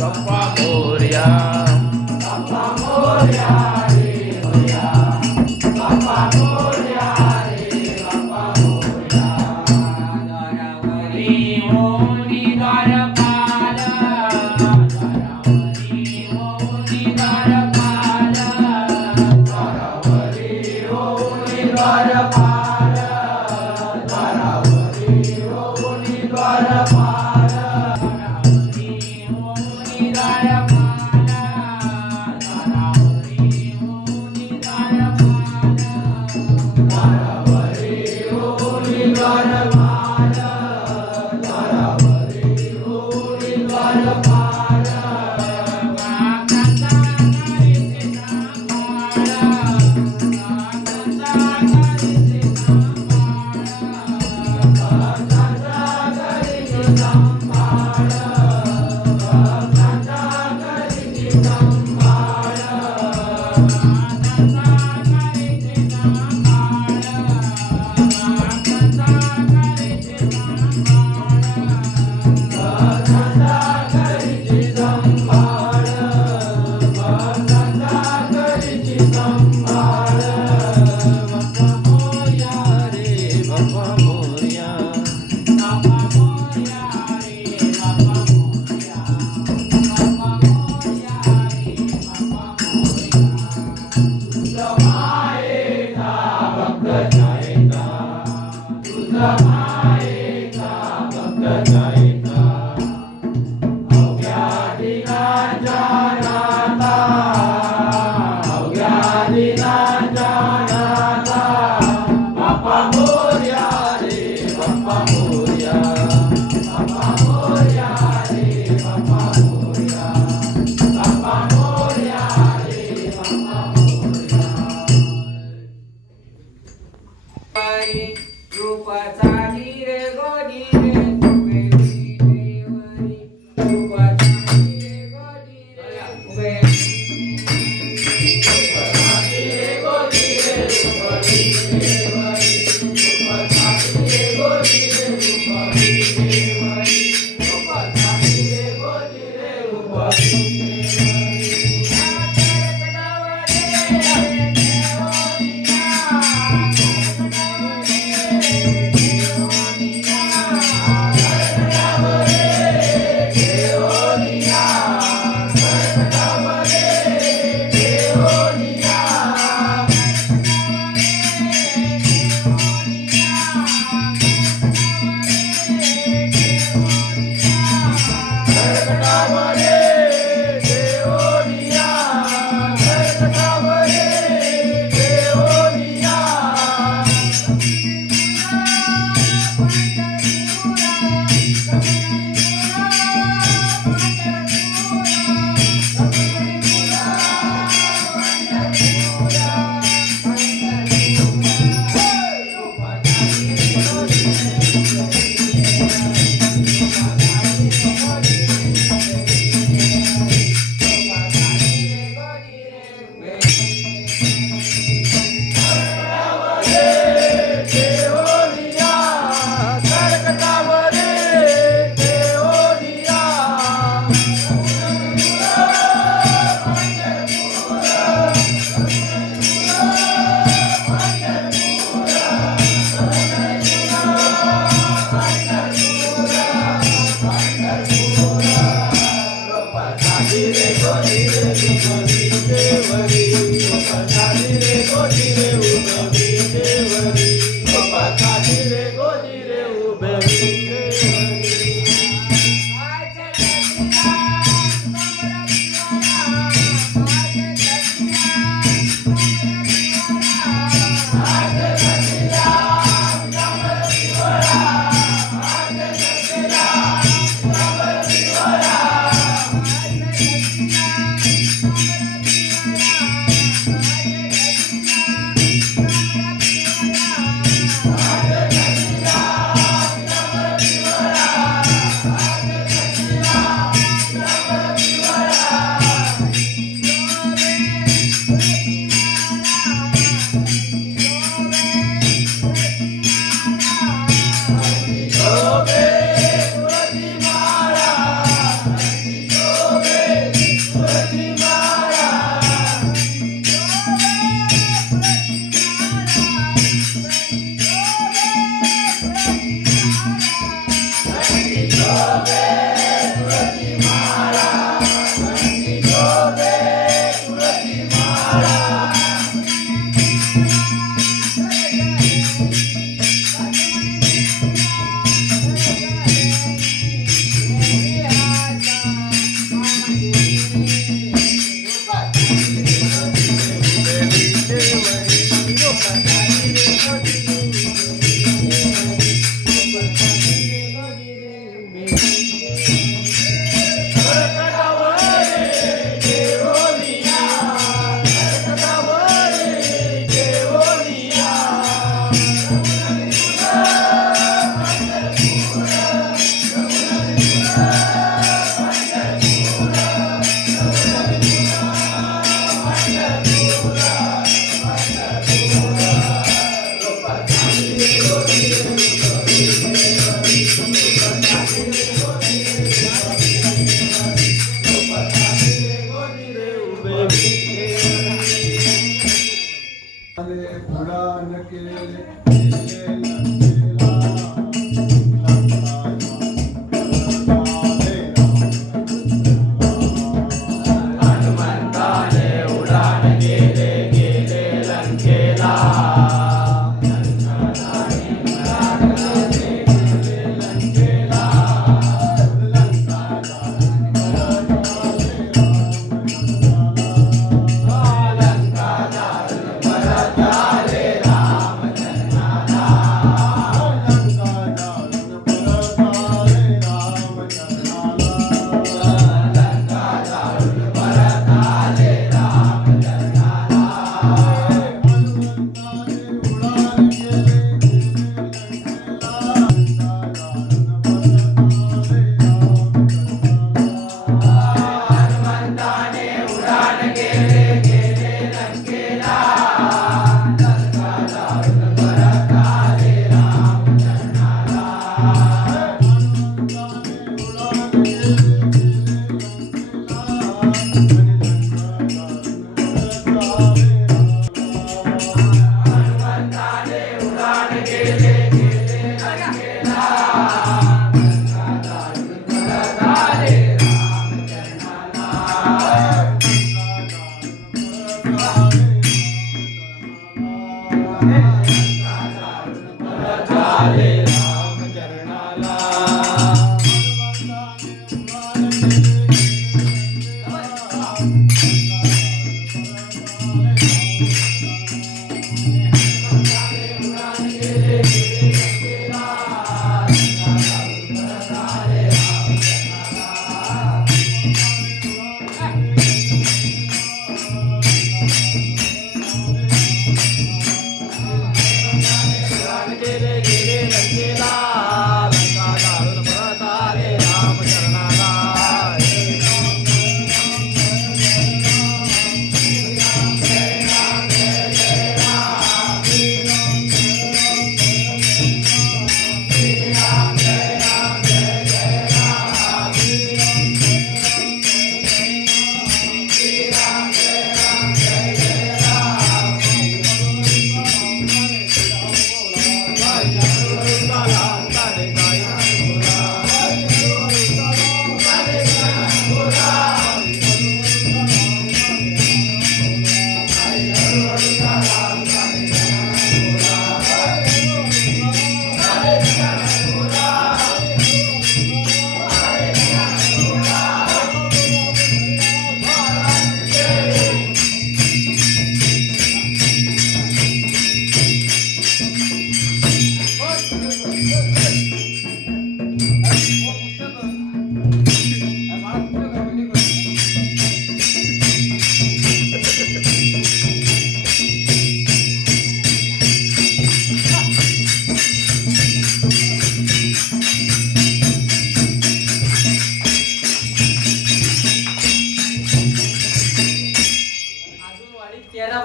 बाप्पा मोरया. बाप्पा मोरया रे मोरया. बाप्पा मोरया रे बाप्पा मोरया. दारावरी होनी द्वारपाल. दारावरी होनी द्वारपाल. दारावरी होनी द्वारपाल. दारावरी होनी द्वारपाल. दारावरी होनी द्वारपाल. दारावरी होनी द्वारपाल. दारावरी होनी द्वारपाल. दारावरी होनी द्वारपाल. मागंदा करीते सांभाळ. मागंदा करीते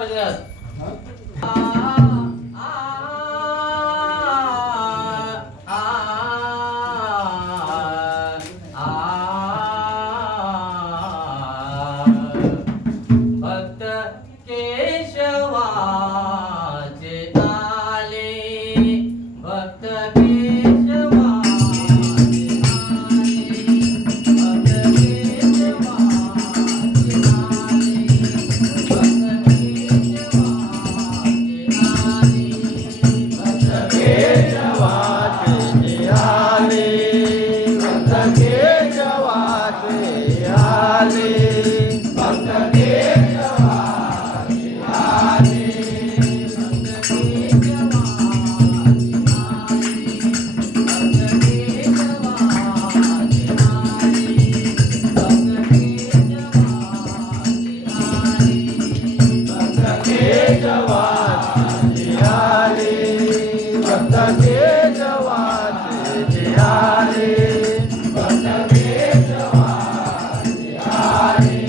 भजनात. भक्त केशवाचे आले, भक्त केशवाचे आले, भक्त केशवाचे आले, भक्त केशवाचे आले, भक्त केशवाचे आले.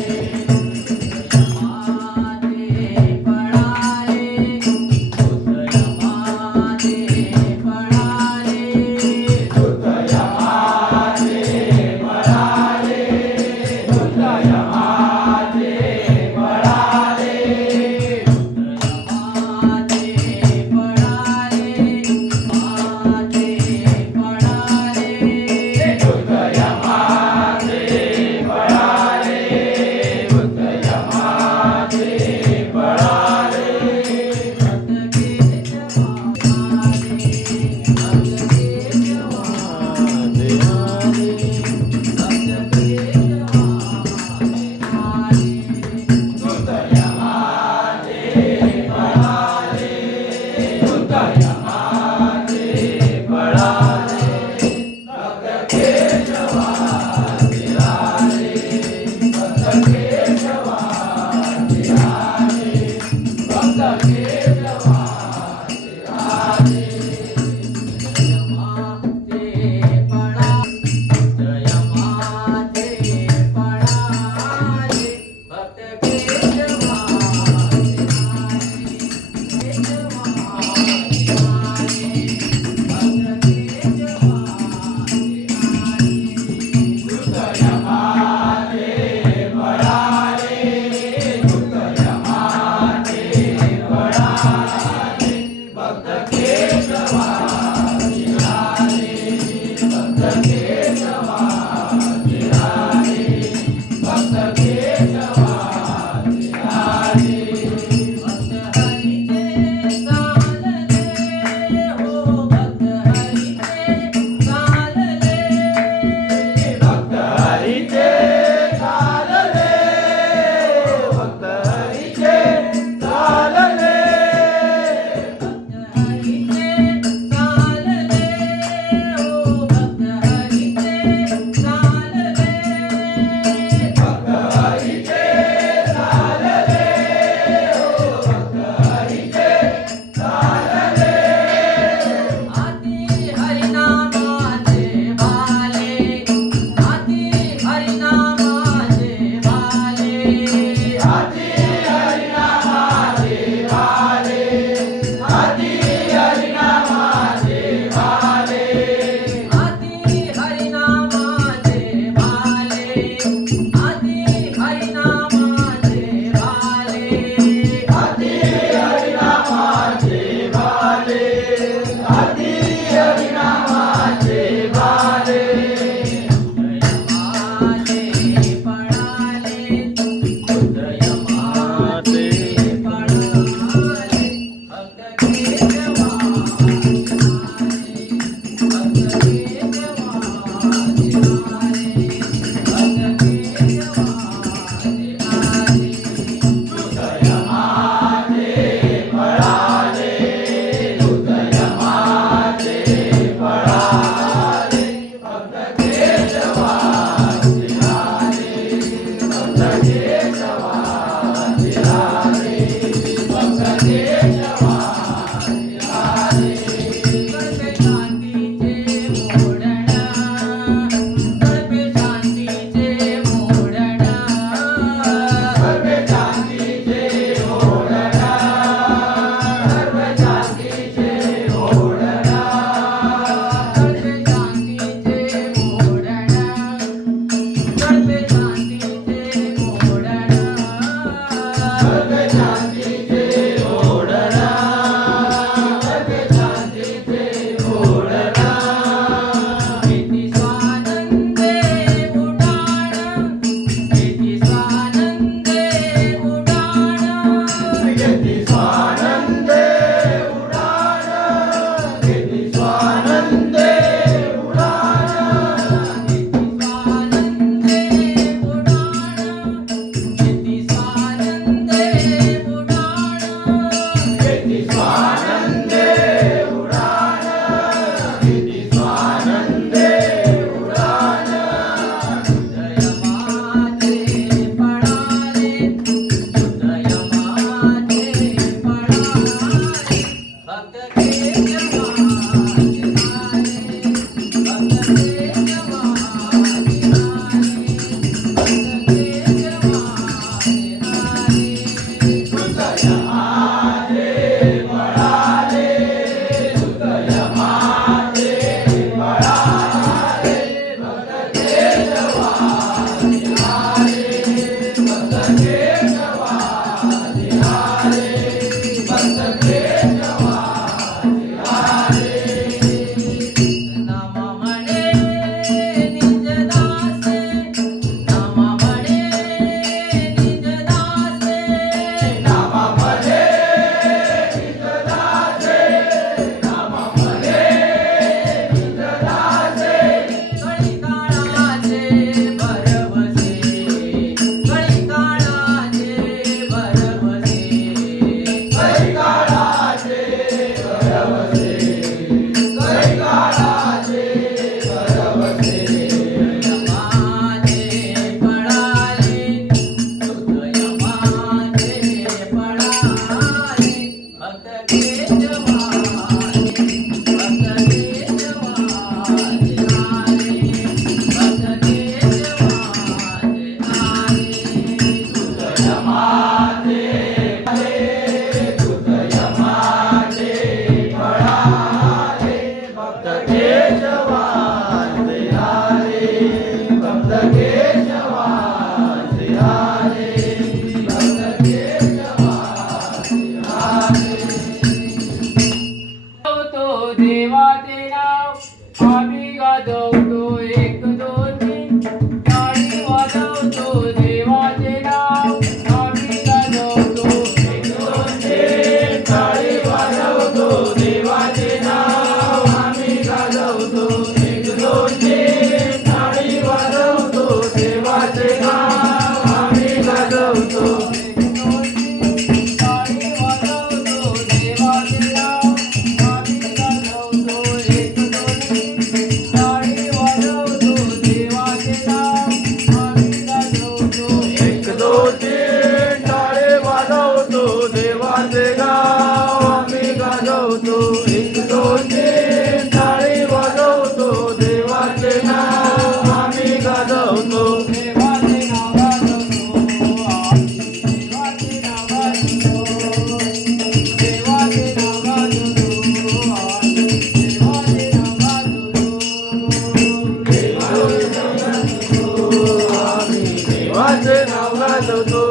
देवाचे नाव गाजवतो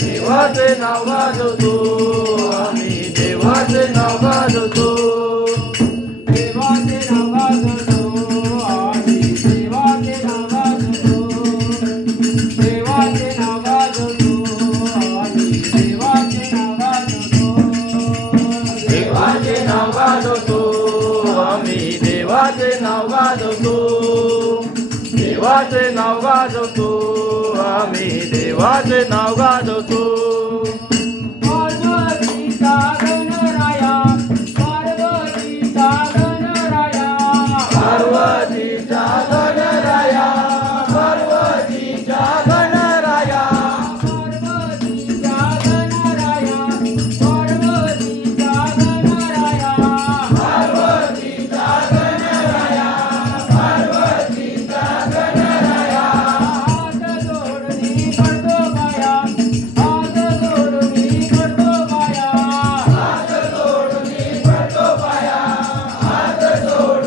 देवाचे नाव गाजवतो आम्ही देवाचे नाव गाजवतो देवाचे नाव गाजवतो आम्ही देवाचे नाव गाजवतो देवाचे नाव गाजवतो आम्ही देवाचे नाव गाजवतो देवाचे नाव गाजवतो आम्ही देवाचे नाव गाजवतो देवाचे नाव गाजवतो आम्ही देवाचे नाव गाजवतो पार्वतीचा गणराया पार्वतीचा गणराया पार्वतीचा गणराया पार्वतीचा गणराया पार्वतीचा गणराया पार्वतीचा गणराया पार्वतीचा गणराया पार्वतीचा गणराया हात जोडून पडतो पाया हात जोडून पडतो पाया हात जोडून पडतो पाया हात जोडून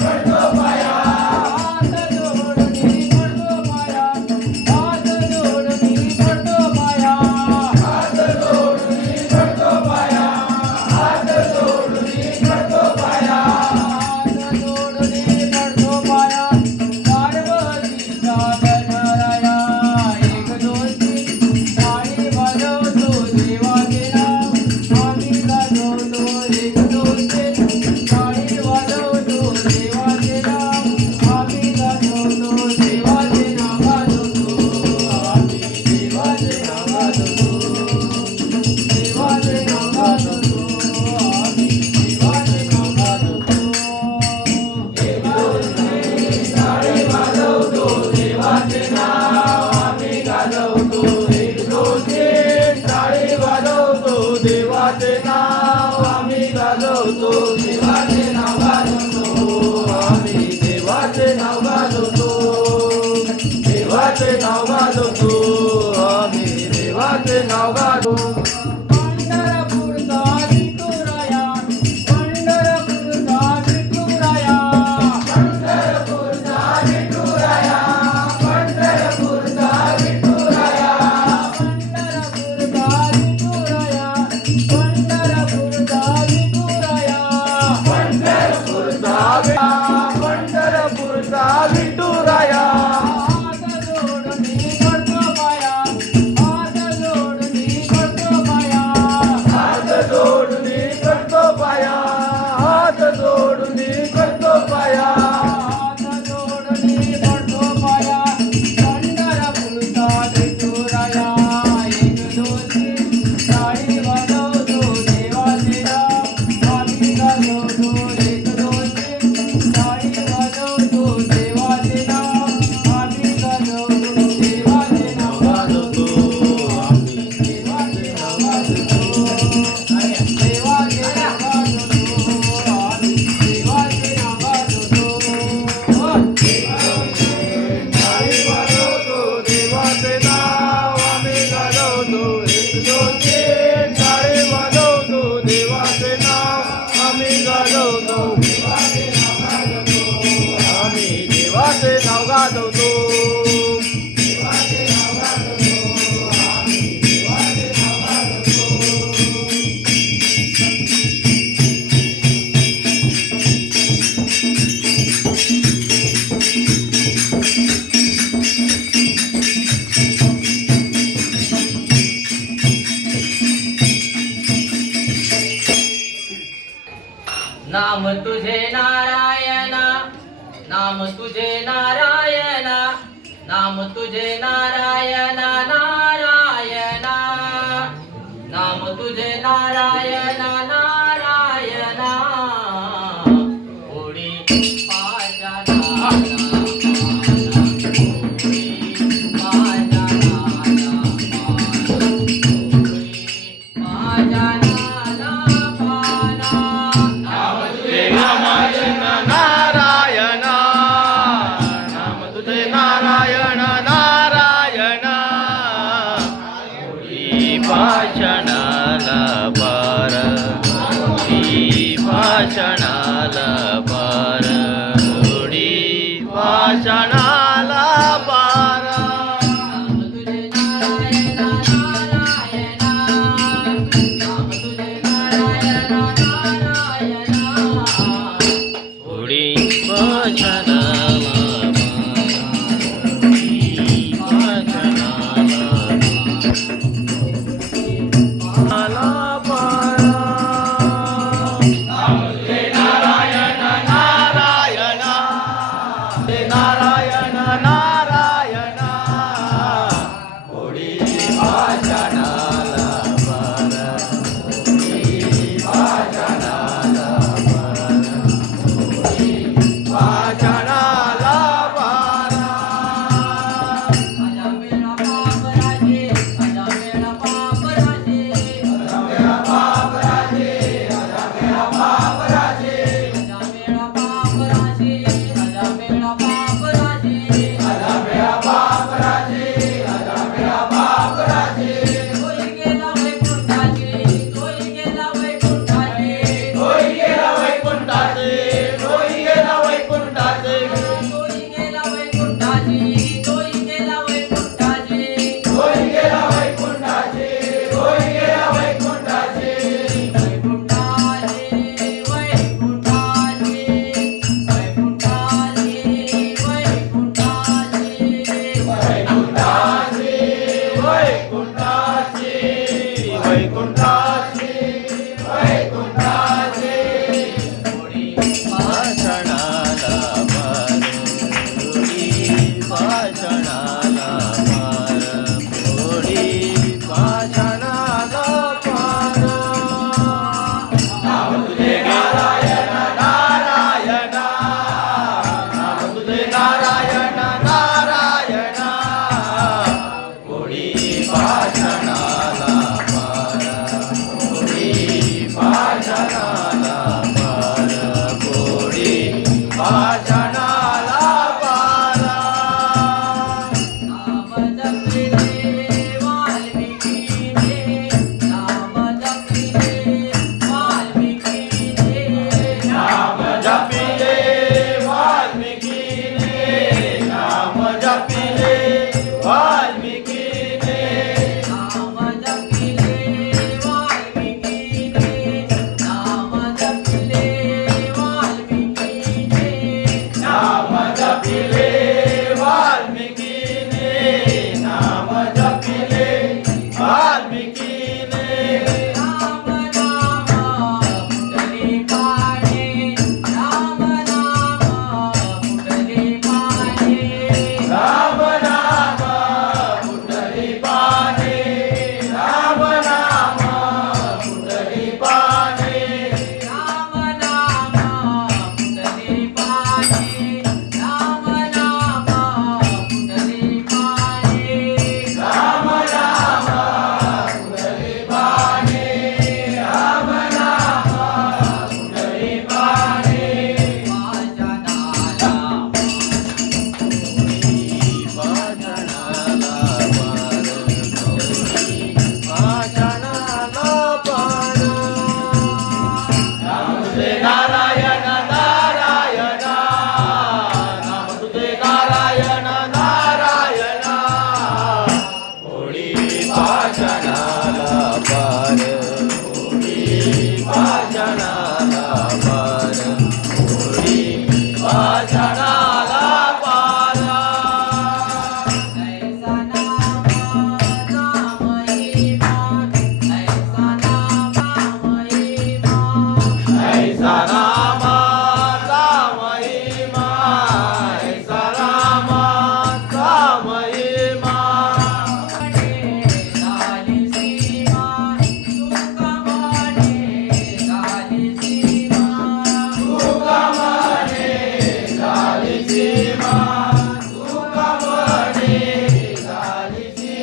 पडतो पाया हात जोडून पडतो पाया हात जोडून पडतो पाया हात जोडून पडतो पाया हात जोडून पडतो पाया हात जोडून पडतो पाया पार्वतीचा गणराया एक दोन तीन टाळी वाजवतो देवाचे नाव आम्ही गाजवतो एक दोन तीन टाळी वाजवतो देवाचे नाव आम्ही गाजवतो देवाचे नाव गाजवतो आम्ही देवाचे नाव गाजवतो देवाचे नाव गाजवतो आम्ही देवाचे नाव गाजवतो टाळी वाजवतो देवाचे नाव आम्ही गाजवतो एक दोन तीन टाळी वाजवतो देवाचे नाव आम्ही गाजवतो देवाचे नाव गाजवतो आम्ही देवाचे नाव गाजवतो देवाचे नाव गाजवतो आम्ही देवाचे नाव गाजवतो पंढरपूरचा विठुराया पंढरपूरचा विठुराया पंढरपूरचा विठुराया पंढरपूरचा विठुराया पंढरपूरचा विठुराया पंढरपूरचा विठुराया पंढरपूरचा पंढरपूरचा विठुराया हात जोडून पडतो पाया हात जोडून पडतो पाया हात जोडून करतो पाया हात जोडून करतो पाया हात जोडून पडतो पाया पंढरपूरचा विठुराया एक दोन तीन टाळी वाजवतो देवाचे नाव आम्ही गाजवतो एक दोन तीन टाळी वाजवतो देवाचे नाव आम्ही गाजवतो देवाचे नाव वाजवतो आम्ही देवाचे नाव गाजवतो देवाचे नाव गाजवतो आम्ही देवाचे नाव गाजवतो टाळी वाजवतो देवाचे नाव आम्ही गाजवतो एक दोन तीन टाळी वाजवतो देवाचे नाव आम्ही गाजवतो आम्ही देवाचे नाव गाजवतो नाम तुझे नारायण नाम तुझे नारायण नाम तुझे नारायण नारायण नाम तुझे नारायण नारायण ओडी पाजा नारायण नाम तुझे नारायण नारायण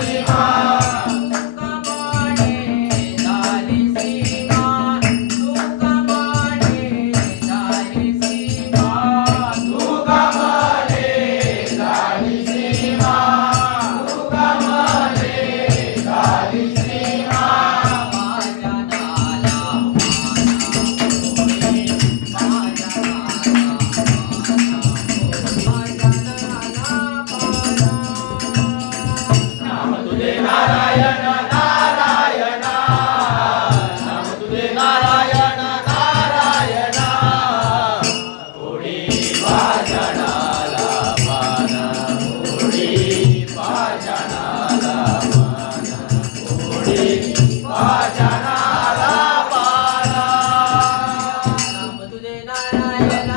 सीमा कमाने झाली सीमा तू कमाने झाली सीमा तू कमाले झाली सीमा तू कमाले झाली सीमा माझ्या नाला माझ्या नाम तुझे नारायण नारायण नाम तुझे नारायण नारायण कोणी भाजनाला मान कोणी भाजनाला मान कोणी भाजनाला मान नाम तुझे नारायण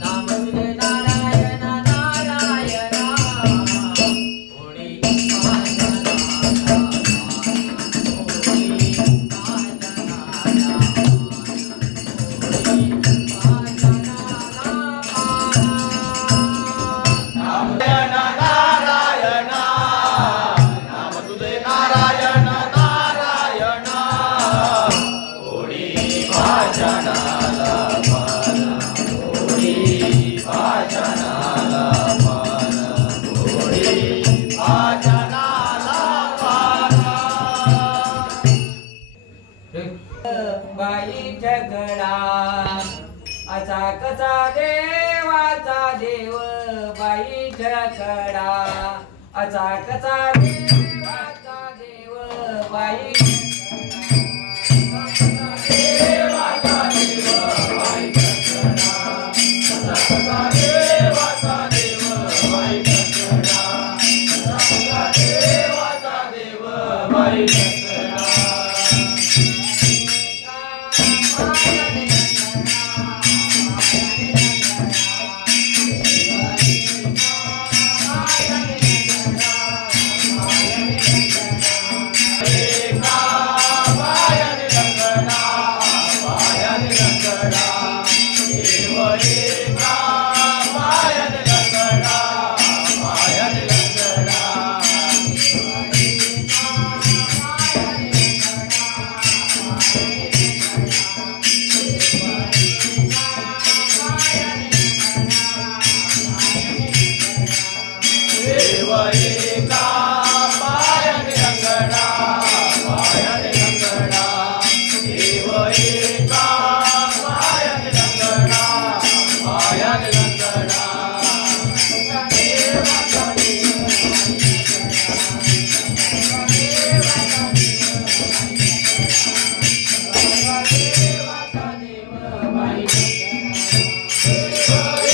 नाम तुझे नारायण नारायण कोणी माझ्या नाला कोणी माझ्या नाला कोणी माझ्या नारायण नाम तुझे नारायण नारायण कोणी भाजनाला मान कोणी भाजनाला मान कोणी भाजनाला मान बाई झगडा असा कसा देवाचा देव बाई झगडा असा कसा देवाचा देव बाई देवाचा देव बाई झगडा सदा देवाचा देव बाई झगडा सदा देवाचा देव बाई झगडा एका पायाने रंगडा पायाने रंगडा देव एका पायाने रंगडा पायाने रंगडा देव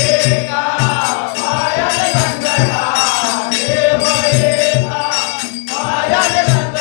एका पायाने रंगडा पायाने रंगडा देव एका पायाने रंगडा पायाने रंगडा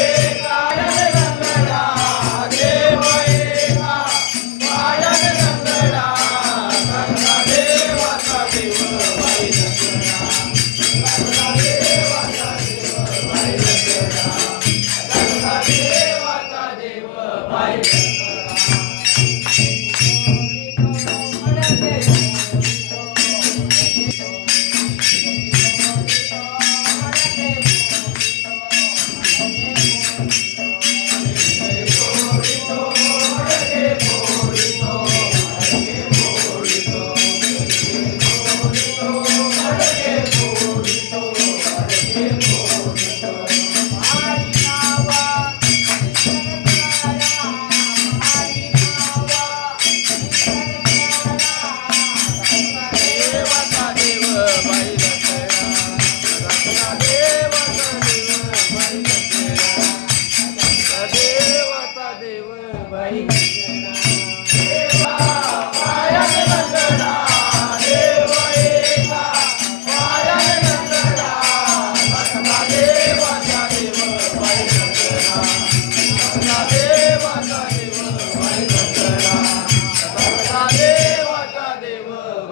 एका पायाने रंगडा देव एका पायाने रंगडा रंगडा देवाचा देव बाई रंगडा रंगडा देवाचा देव बाई देवाचा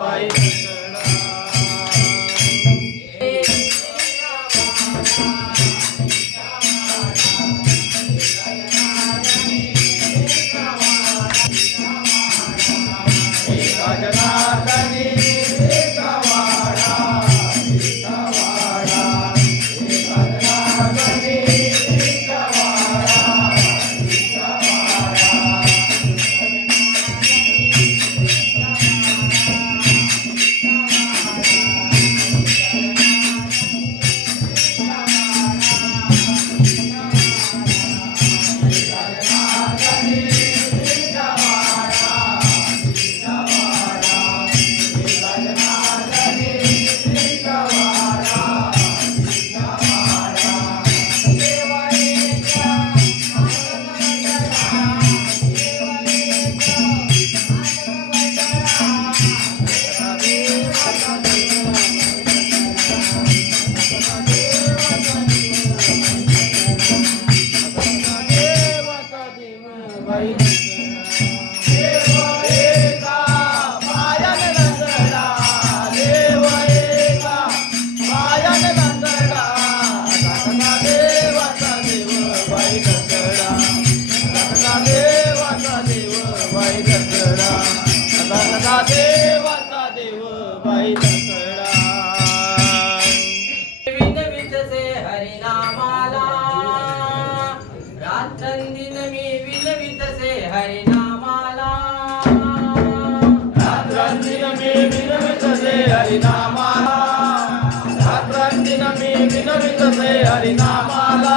बाई दसडा. एका जनार्दनी एका वाडा, एका वाडा, एका जनार्दनी एका वाडा, एका वाडा. देवाचा देव बाई दसडा. देव एका पायाने दसडा, देव एका पायाने दसडा. दासना देवाचा देव बाई दसडा, दासना देवाचा देव बाई दसडा, दासना देवाचा देव बाई दसडा. विनवितसे हरिनामाला रात्रंदिन मी विनवितसे हरिनामाला रात्रंदिन मी विनवितसे हरिनामाला, रात्रंदिन मी विनवितसे हरिनामाला.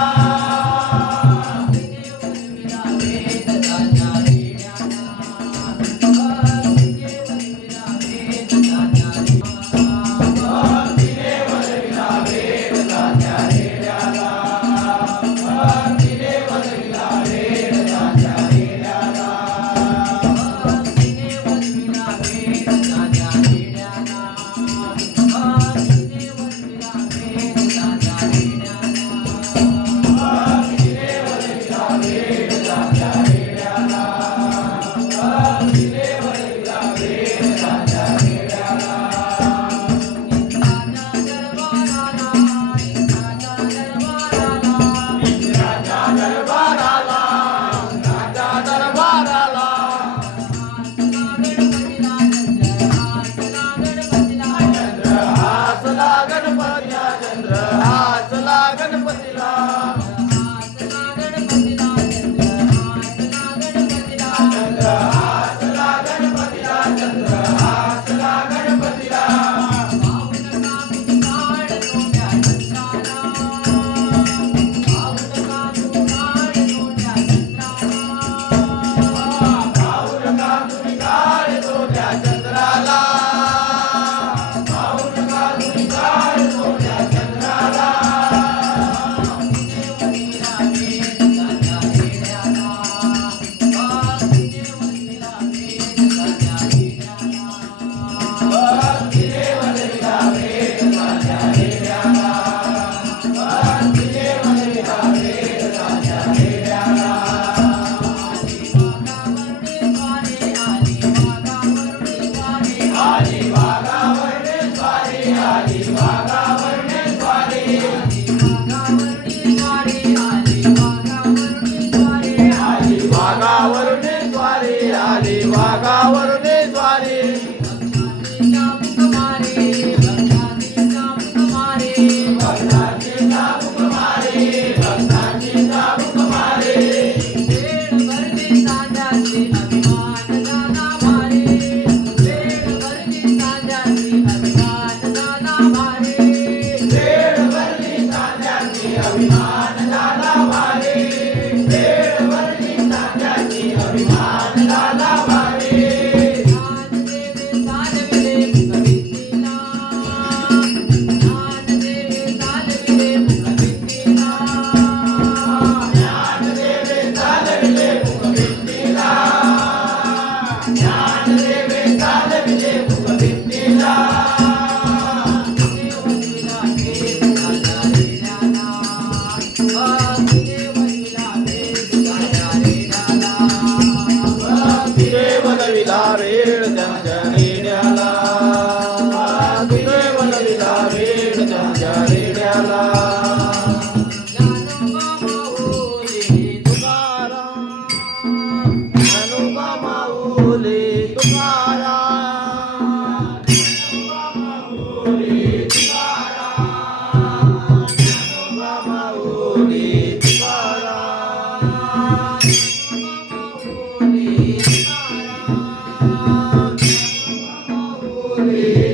भक्तीने वळविला वेद तात्या रेड्याला, भक्तीने वळविला वेद तात्या रेड्याला.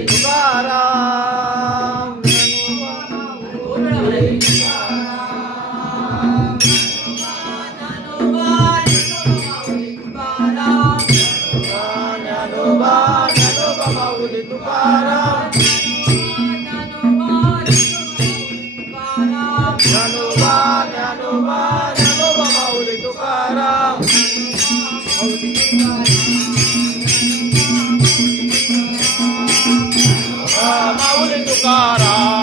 तुकाराम दोन वेळा म्हणायचे. ज्ञानोबा ज्ञानोबा माऊली तुकाराम ज्ञानोबा ज्ञानोबा ज्ञानोबा माऊली तुकाराम माऊली तुकाराम